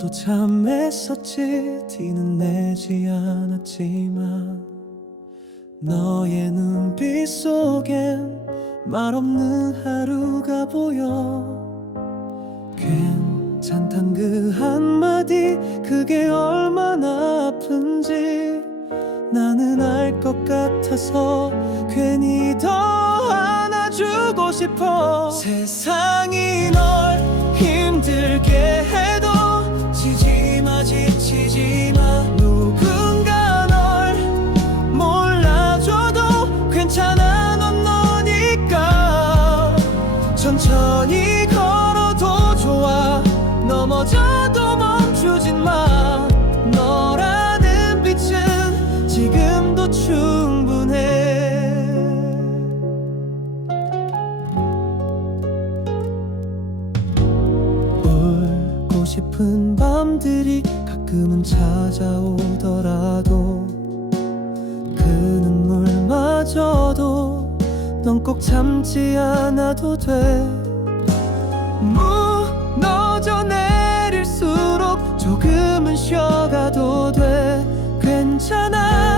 오늘도 참 애썼지 티는 내지 않았지만 너의 눈빛 속엔 말없는 하루가 보여 괜찮단 그 한마디 그게 얼마나 아픈지 나는 알 것 같아서 괜히 더 안아주고 싶어. 세상이 널 힘들게 천천히 걸어도 좋아. 넘어져도 멈추진 마. 너라는 빛은 지금도 충분해. 울고 싶은 밤들이 가끔은 찾아오더라도 넌 꼭 참지 않아도 돼. 무너져 내릴수록 조금은 쉬어가도 돼. 괜찮아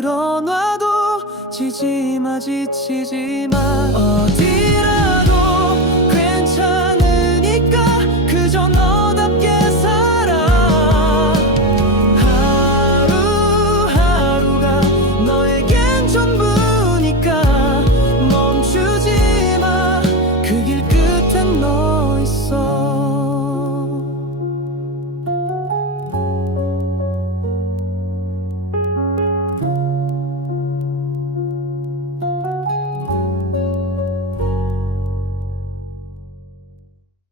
늘어놔도 지지 마 지치지 마. 어디라도 괜찮으니까 그저 너답게 살아. 하루하루가 너에겐 전부니까 멈추지 마그길 끝.